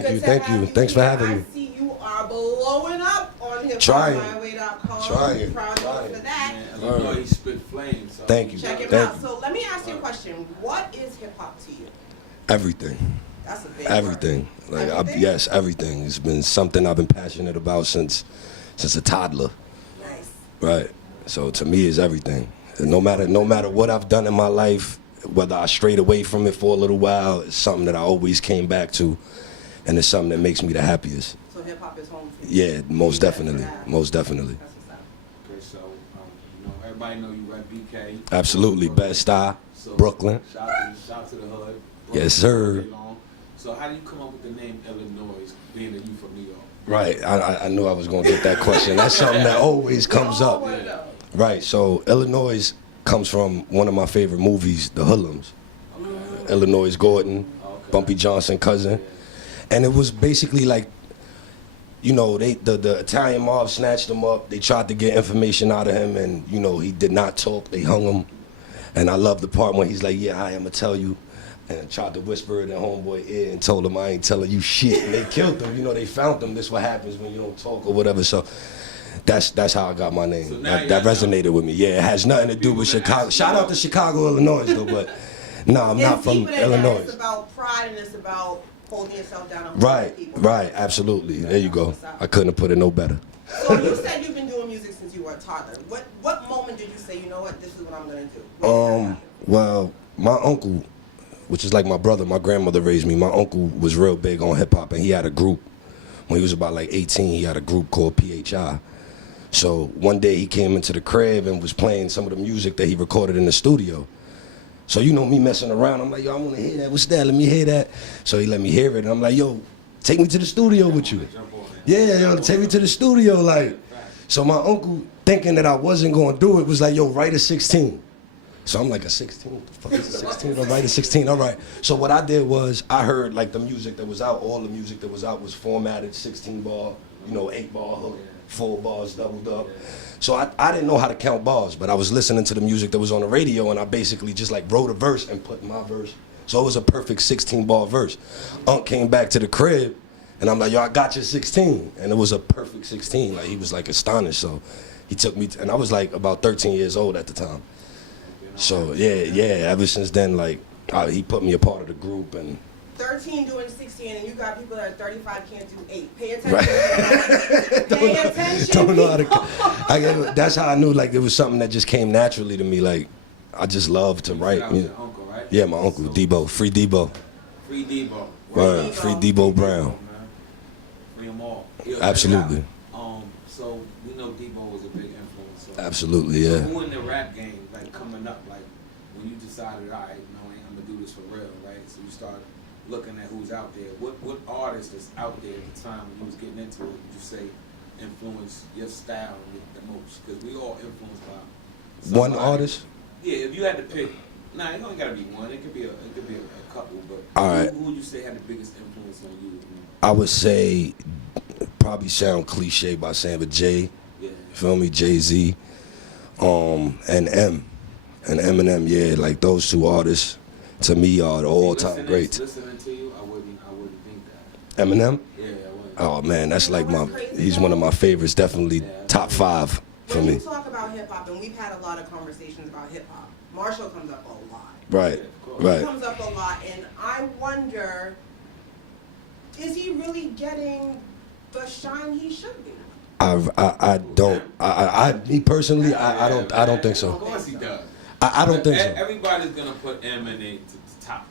Thank you. Thanks for having me. I see you are blowing up on HipHopMyWay.com. Trying. Proud of you for that. Illanoiz, he spit flames. So. Thank you. Check him out. So let me ask you a question. What is hip hop to you? Everything. That's a big Everything. word. Like Everything? yes, everything. It's been something I've been passionate about since a toddler. Nice. Right. So to me, it's everything. And no matter what I've done in my life, whether I strayed away from it for a little while, it's something that I always came back to, and it's something that makes me the happiest. So hip hop is home for you. Yeah, most definitely. Most definitely. That's what's up. Okay, so everybody know you rep BK. Absolutely. Bed-Stuy, So, Brooklyn. Shout to the hood. Yes, sir. So how do you come up with the name Illanoiz, being that you from New York? Right. I knew I was going to get that question. That's something that always comes up. Right. So Illanoiz comes from one of my favorite movies, The Hoodlums. Illanoiz Gordon, Bumpy Johnson cousin. And it was basically like, you know, the Italian mob snatched him up. They tried to get information out of him, and, you know, he did not talk. They hung him. And I love the part when he's like, yeah, I am going to tell you. And tried to whisper it in homeboy ear and told him I ain't telling you shit. And they killed him. You know, they found him. This what happens when you don't talk or whatever. So that's how I got my name. So that resonated with me. Yeah, it has nothing to do with Chicago. Shout out to Chicago, Illinois, though, but no, I'm not from Illinois. It's about pride and it's about holding yourself down on Right, people. right, absolutely. There you go. I couldn't have put it no better. So you said you've been doing music since you were a toddler. What moment did you say, you know what, this is what I'm gonna do? Well, my uncle, which is like my brother, my grandmother raised me. My uncle was real big on hip hop, and he had a group. When he was about like 18, he had a group called PHI. So one day he came into the crib and was playing some of the music that he recorded in the studio. So you know me messing around, I'm like, yo, I want to hear that. What's that? Let me hear that. So he let me hear it, and I'm like, yo, take me to the studio with you. Yeah, yo, take me to the studio, like. So my uncle, thinking that I wasn't going to do it, was like, yo, write a 16. So I'm like, a 16? What the fuck is a 16? I'll write a 16, all right. So what I did was, I heard like the music that was out, all the music that was out was formatted 16 bar, you know, 8 bar hook, 4 bars doubled up. So I didn't know how to count bars, but I was listening to the music that was on the radio, and I basically just like wrote a verse and put my verse. So it was a perfect 16 bar verse. Unc came back to the crib, and I'm like, yo, I got your 16. And it was a perfect 16. Like, he was like astonished. So he took me, and I was like about 13 years old at the time. So yeah, ever since then, like, he put me a part of the group. And 13 doing 16, and you got people that are 35 can't do 8. Pay attention. Right. Pay attention. Don't know how to. That's how I knew, like, it was something that just came naturally to me. Like, I just love to write. That was your uncle, right? Yeah, my uncle, Debo. Free Debo. Free Debo. Right. Free Debo Brown. Free them all. Absolutely. So we know Debo was a big influence. So Absolutely, yeah. So who in the rap game, like coming up, like when you decided, all right, no, I'm gonna do this for real, right? So you start looking at who's out there. What artist is out there at the time when you was getting into it? Would you say influenced your style the most? Because we all influenced by somebody. One artist? Yeah, if you had to pick, it ain't gotta be one. It could be a couple. But All right. who would you say had the biggest influence on you? I would say, probably sound cliche by saying, but Jay, Yeah. you feel me? Jay-Z, and Eminem, yeah, like those two artists to me are the all-time greats. Listening to you, I wouldn't think that. Eminem? Yeah, I wouldn't. Oh man, that's like he's one of my favorites, definitely top 5 for When me. you talk about hip hop, and we've had a lot of conversations about hip hop, Marshall comes up a lot. Right, He right. comes up a lot, and I wonder, is he really getting the shine he should be? Me personally, I don't think Of so. course he does. I don't think so. Everybody's gonna put Eminem to the top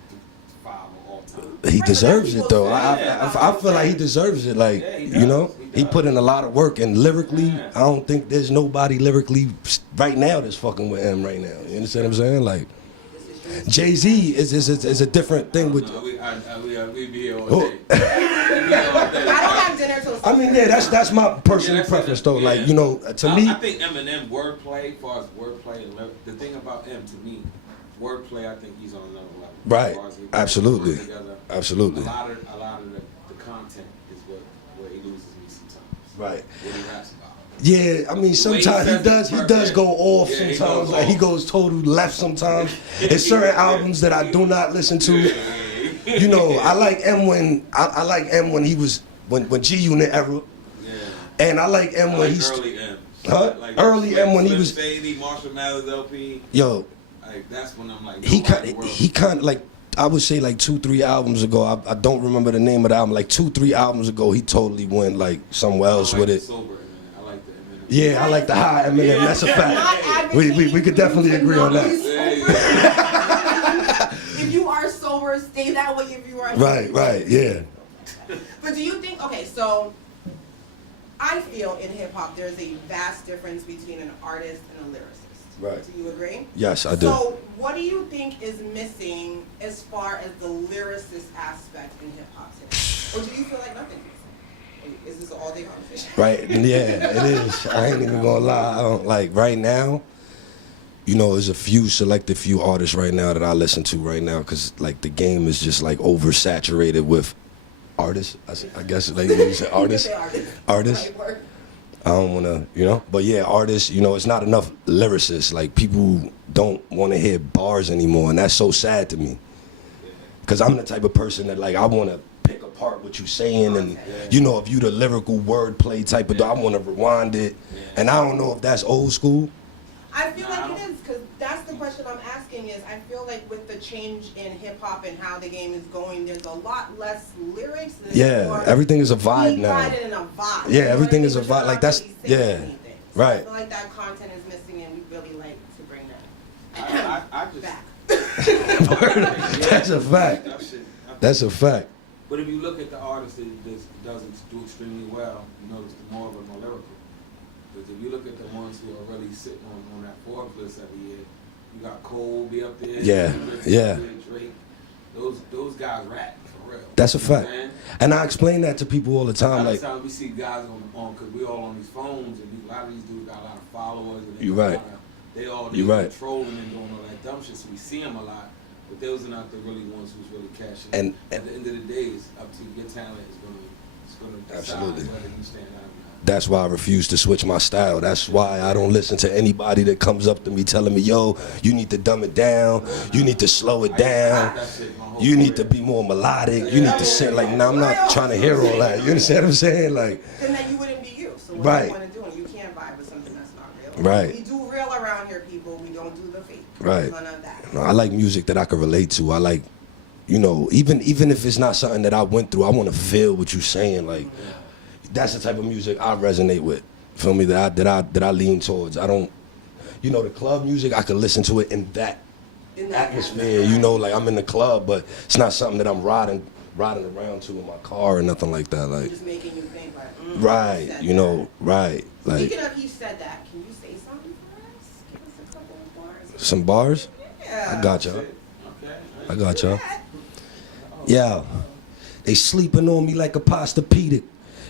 5 of all time. He deserves it though. I feel like he deserves it. Like, Yeah, he you know, does. he put in a lot of work, and lyrically, I don't think there's nobody lyrically right now that's fucking with him right now. You understand what I'm saying? Like, Jay-Z is a different thing with. We be here all Oh. day. We be here all day. I don't have dinner till I mean, yeah, that's my personal that's preference it. though. Yeah. Like, you know, to me, I think Eminem wordplay, as far as wordplay and the thing about him, to me, wordplay, I think he's on another level. Right. As far as he Absolutely. puts together. Absolutely. A lot of the content is where he loses me sometimes. Right. What he raps about. Yeah, I mean, sometimes he does go off Yeah, he sometimes. goes Like, he off. goes total left sometimes. There's certain albums that I do not listen to. you know, I like M when I like M when he was when G Unit era. Yeah. And I like M I when like he's early M. Huh? Early M when he was Shady, Marshall Mathers LP. Yo. Like that's when I'm like He kind of like I would say like 2-3 albums ago. I don't remember the name of the album. Like 2-3 albums ago, he totally went like somewhere else with it. Sober Eminem. I like the Eminem. Yeah, I like the high Eminem. That's a fact. We could definitely agree on that. If you are sober, stay that way. If you are Right, yeah. But do you think? Okay, so I feel in hip hop there's a vast difference between an artist and a lyricist. Right. Do you agree? Yes, I do. So what do you think is missing as far as the lyricist aspect in hip hop today? Or do you feel like nothing's missing? Is this an all-day conversation? Right, yeah, it is. I ain't even gonna lie. I don't like right now. You know, there's a few selected few artists right now that I listen to right now because like the game is just like oversaturated with artists. I guess like you say artists. Artists. Right, I don't want to, you know, but yeah, artists, you know, it's not enough lyricists. Like, people don't want to hear bars anymore, and that's so sad to me. Because I'm the type of person that, like, I want to pick apart what you're saying, and, you know, if you the lyrical wordplay type of, I want to rewind it, and I don't know if that's old school. I feel like it is, because that's the question I'm asking is, I feel like with the change in hip-hop and how the game is going, there's a lot less lyrics. Yeah, everything is a vibe now. In a vibe. Yeah, everything is a vibe. Like, that's, yeah, right. I feel like that content is missing, and we really like to bring that I just back. That's a fact. That's a fact. But if you look at the artists that doesn't do extremely well, you notice the more of them are lyrical. Because if you look at the ones who are really sitting on that Forbes list every year, you got Cole be up there. Yeah. Drake. Those guys rap for real. That's a fact. And I explain that to people all the time. A lot like, of times we see guys on because we all on these phones, and a lot of these dudes got a lot of followers. And you right. They all trolling and doing all that dumb shit, so we see them a lot. But those are not the really ones who's really cashing. And at the end of the day, it's up to your talent. It's gonna decide absolutely. whether you stand out. That's why I refuse to switch my style. That's why I don't listen to anybody that comes up to me telling me, yo, you need to dumb it down. You need to slow it down. You need to be more melodic. You need to sing. Like, nah, I'm not trying to hear all that. You understand what I'm saying? Like, then that you wouldn't be you. So what do you want to do? And you can't vibe with something that's not real. Right. We do real around here, people. We don't do the fake. Right. None of that. No, I like music that I can relate to. I like, you know, even if it's not something that I went through, I want to feel what you're saying. Like, that's the type of music I resonate with. Feel me? That I lean towards. I don't, you know, the club music, I can listen to it in that atmosphere. You know, like I'm in the club, but it's not something that I'm riding around to in my car or nothing like that. Like, just making you think, like, right? You know, right? Like, speaking of, you said that. Can you say something for us? Give us a couple of bars. Some bars? Yeah. I got y'all. I got y'all. Yeah, they sleeping on me like a Posturepedic.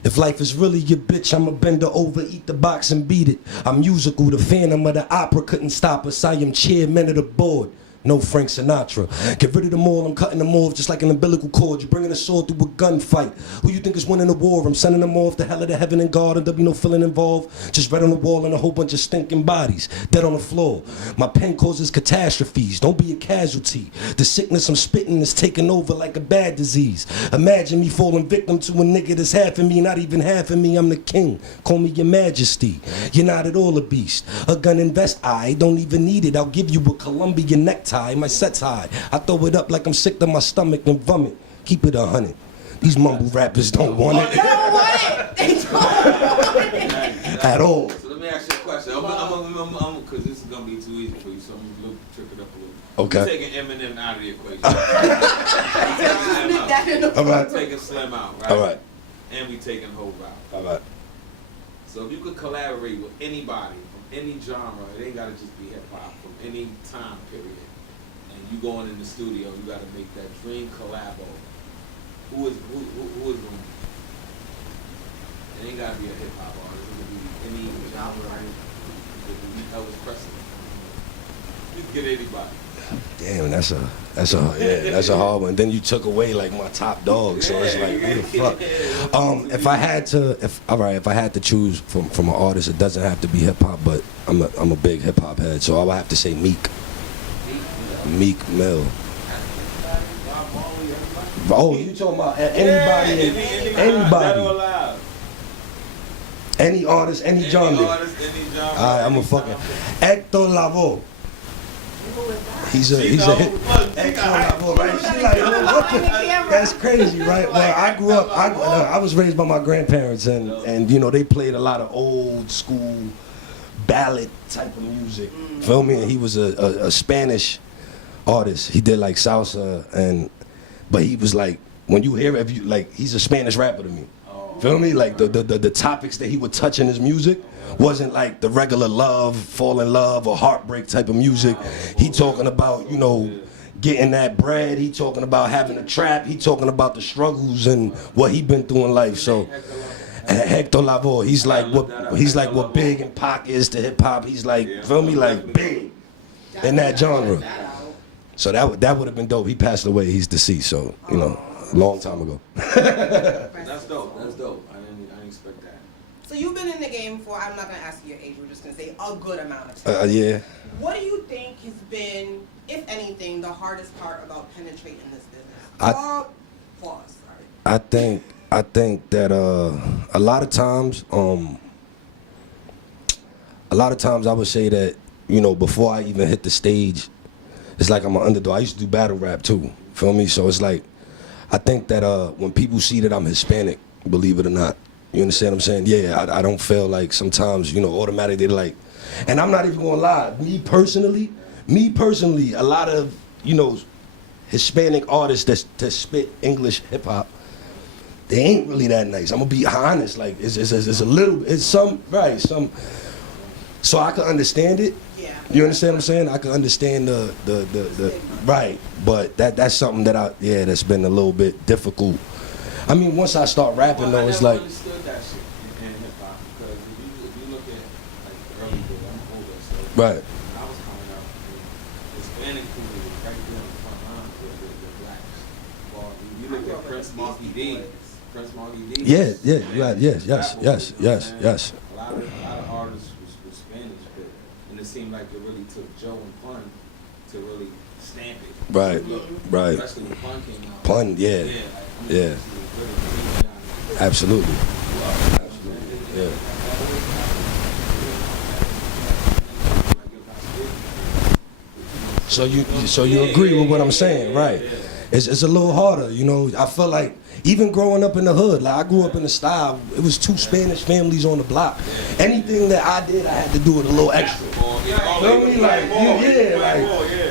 If life is really your bitch, I'ma bend her over, eat the box and beat it. I'm musical, the phantom of the opera couldn't stop us. I am chairman of the board. No Frank Sinatra. Get rid of them all, I'm cutting them off just like an umbilical cord. You're bringing a sword through a gunfight. Who you think is winning the war? I'm sending them off to hell of the heaven and God, and there'll be no feeling involved. Just red on the wall and a whole bunch of stinking bodies dead on the floor. My pen causes catastrophes. Don't be a casualty. The sickness I'm spitting is taking over like a bad disease. Imagine me falling victim to a nigga that's half of me, not even half of me. I'm the king. Call me your majesty. You're not at all a beast. A gun and vest, I don't even need it. I'll give you a Colombian necktie. My set's high. I throw it up like I'm sick to my stomach and vomit. Keep it 100. These mumble rappers don't want it. They don't want it. They don't want it. At all. So let me ask you a question. Because this is going to be too easy for you, so I'm going to trick it up a little. Okay. I'm taking Eminem out of the equation. All right. We're taking Slim out, right? All right. And we taking Hov out. All right. So if you could collaborate with anybody from any genre, it ain't got to just be hip-hop, from any time period, and you going in the studio, you got to make that dream collabo. Who is going to be? It ain't got to be a hip-hop artist. It could be any genre. It could be Elvis Presley. You can get anybody. Damn, that's a hard one. Then you took away like my top dog, so it's like, who the fuck? If I had to choose from an artist, it doesn't have to be hip hop, but I'm a big hip hop head, so I would have to say Meek Mill. Oh, you talking about anybody? Anybody? Any artist, any genre. Alright, I'm a fucking Hector Lavoe. He's a hit. Hector Lavoe, right? She like, oh, what the? That's crazy, right? Well, I grew up. I was raised by my grandparents, and you know they played a lot of old school ballad type of music. Feel me? And he was a Spanish artist. He did like salsa, but he was like, when you hear it, he's a Spanish rapper to me. Feel me? Like the topics that he would touch in his music wasn't like the regular love, fall in love, or heartbreak type of music. He talking about, you know, getting that bread. He talking about having a trap. He talking about the struggles and what he been through in life. So Hector Lavoe, he's like what Big and Pac is to hip hop. He's like, feel me, like big in that genre. So that would have been dope. He passed away. He's deceased. So you know, a long time ago. That's dope. That's dope. I didn't expect that. So you've been in the game for, I'm not gonna ask you your age, we're just gonna say a good amount of time. Yeah. What do you think has been, if anything, the hardest part about penetrating this business? Pause. Sorry. I think that a lot of times I would say that, you know, before I even hit the stage, it's like I'm an underdog. I used to do battle rap too. Feel me? So it's like, I think that when people see that I'm Hispanic, believe it or not, you understand what I'm saying? Yeah, I don't feel like sometimes, you know, automatically they're like, and I'm not even gonna lie, me personally, a lot of, you know, Hispanic artists that spit English hip hop, they ain't really that nice. I'm gonna be honest, like it's a little, it's some, right, some, so I can understand it. Yeah. You understand what I'm saying? I can understand the right, but that's something that that's been a little bit difficult. I mean, once I start rapping though, it's like. I understood that shit in hip hop because if you look at like the early days, I'm older, so Right. when I was coming up, Hispanic people were right there on the front line with the blacks. Well, if you look at Prince Marky D. Yeah, right, yes. A lot of artists was Spanish, and it seemed like it really took Joe and Pun to really stamp it. Right, right. Especially when Pun came out. Pun, yeah. Yeah. Absolutely. Yeah. So you agree with what I'm saying, right? It's a little harder, you know. I feel like even growing up in the hood, like I grew up in the style, it was 2 Spanish families on the block. Anything that I did, I had to do it a little extra. You know what I mean? Like,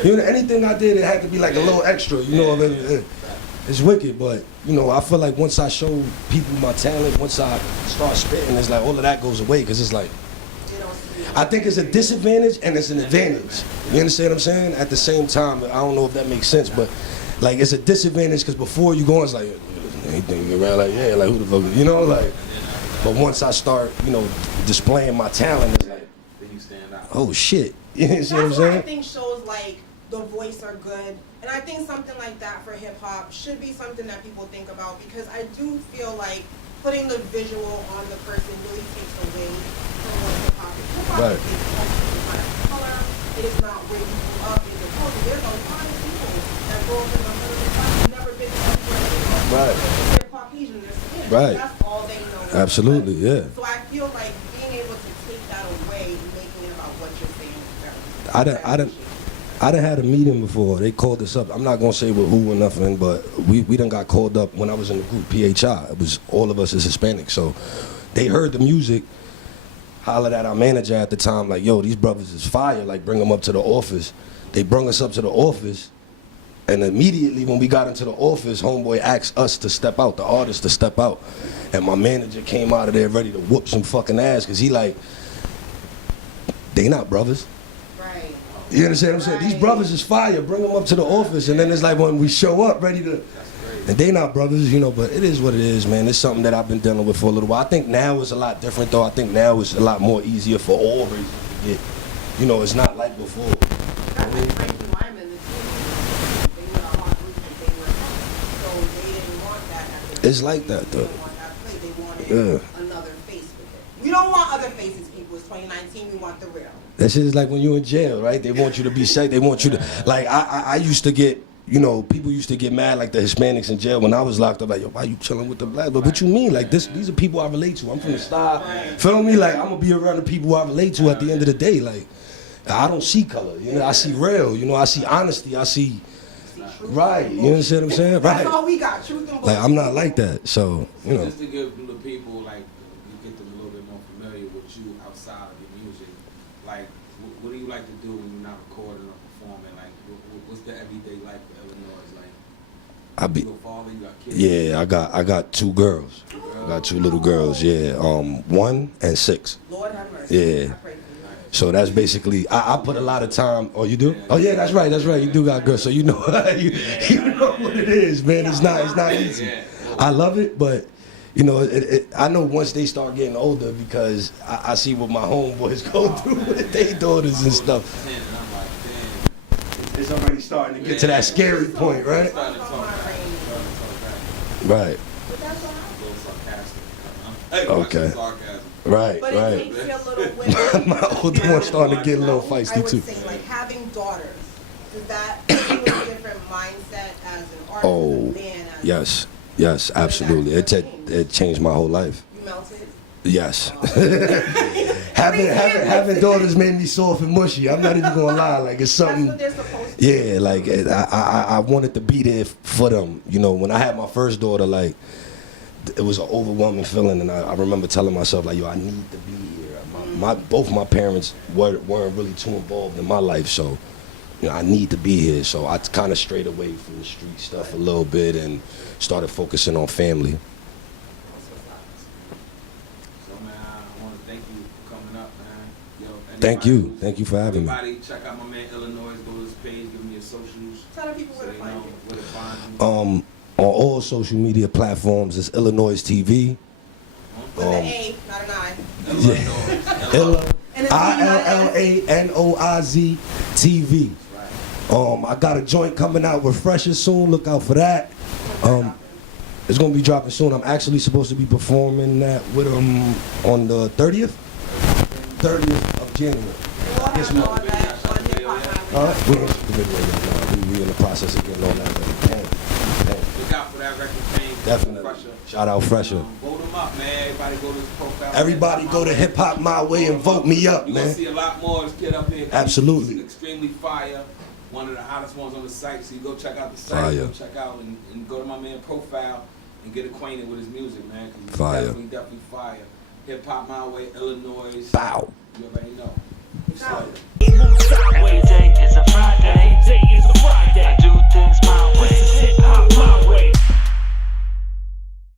you know, anything I did, it had to be like a little extra. You know, it's wicked, but you know, I feel like once I show people my talent, once I start spitting, it's like all of that goes away, because it's like, I think it's a disadvantage and it's an advantage. You understand what I'm saying? At the same time, I don't know if that makes sense, but like it's a disadvantage because before you go, it's like, anything around, like, yeah, like who the fuck, you know, like. But once I start, you know, displaying my talent, it's like, then you stand out. oh shit. You see what I'm That's why saying? I think shows like The Voice are good. And I think something like that for hip hop should be something that people think about, because I do feel like putting the visual on the person really takes away from what hip hop is. Hip hop Right. is not color, it is not where you grew up, it's a culture. There's a lot of people that grow up in the hood and have never been to Right. They're Caucasian, they're skin. Right. That's all they know. Absolutely, yeah. So I feel like being able to take that away, making it about what you're saying is very I done had a meeting before. They called us up. I'm not gonna say with who or nothing, but we done got called up when I was in the group PHI. It was all of us as Hispanic, so they heard the music, hollered at our manager at the time, like, yo, these brothers is fire, like bring them up to the office. They brung us up to the office, and immediately when we got into the office, homeboy asked us to step out, the artist to step out. And my manager came out of there ready to whoop some fucking ass, cause he like, they not brothers. Right. You understand what I'm saying? These brothers is fire, bring them up to the office, and then it's like when we show up ready to, and they not brothers, you know, but it is what it is, man. It's something that I've been dealing with for a little while. I think now is a lot different though. I think now is a lot more easier for all races to get, you know, it's not like before. That's like Frankie Lyman, the team, they were a hard group and they were tough. So they didn't want that at the It's like that, They though. didn't want that play. They wanted another face with it. We don't want other faces, people. It's 2019, we want the real. That shit is like when you're in jail, right? They want you to be safe. They want you to, like, I used to get, you know, people used to get mad like the Hispanics in jail when I was locked up. Like, yo, why you chilling with the black? But what you mean? Like these are people I relate to. I'm from the style. Feel me? Like I'm gonna be around the people I relate to at the end of the day. Like I don't see color. You know, I see real. You know, I see honesty. I see. Right. You understand what I'm saying? Right. That's all we got. Truth and Like I'm not like that. So you know. Just to give the people like get them a little bit more familiar with you outside of your music. Like, what do you like to do when you're not recording or performing? Like, what's the everyday life for Illanoiz? Like, I be. you a father, you got kids? Yeah, I got 2 girls. I got 2 little girls. Yeah, 1 and 6. Lord have mercy. Yeah. I pray for you. So that's basically, I put a lot of time. Oh, you do? Oh yeah, that's right. You do got girls, so you know you know what it is, man. It's not easy. I love it, but you know, I know once they start getting older because I see what my homeboys go through with their daughters and stuff. It's already starting to get to that scary point, right? Right. Okay. Right, But right. it takes your little women. My older one's starting to get a little feisty I would too. say, like, having daughters, does that give you a different mindset as an artist, Oh, as a man? yes, absolutely. It changed my whole life. You melted? Yes. having daughters made me soft and mushy. I'm not even gonna lie. Like it's That's something. what they're supposed to do. Yeah, like I wanted to be there for them. You know, when I had my first daughter, like it was an overwhelming feeling, and I remember telling myself like, yo, I need to be here. Both my parents weren't really too involved in my life, so you know, I need to be here. So I kind of strayed away from the street stuff a little bit and started focusing on family. So man, I want to thank you for coming up, man. Yo, Thank you for having me. Everybody, check out my man Illanoiz. Go to his page, give me his socials. Tell the people So where to they find know you. where to find you. On all social media platforms, it's Illanoiz TV. With an A, not an I. Illa, And it's ILLANOIZ TV. I got a joint coming out with Fresher soon. Look out for that. It's gonna be dropping soon. I'm actually supposed to be performing that with him on the 30th of January. We'll have all that on HipHopMyWay. We ain't shoot the video yet. We in the process of getting all that ready. Damn. Look out for that record thing. Definitely. Fresher. Shout out Fresher. Vote him up, man. Everybody go to his profile. Everybody go to HipHopMyWay and vote me up, You're gonna man. see a lot more of this kid up here. Absolutely. He's extremely fire. One of the hottest ones on the site. So you go check out the site. Fire. Go check out and go to my man profile and get acquainted with his music, man. 'Cause he's Fire. definitely fire. HipHopMyWay, Illanoiz. Bow. You already know. Shout out. It moves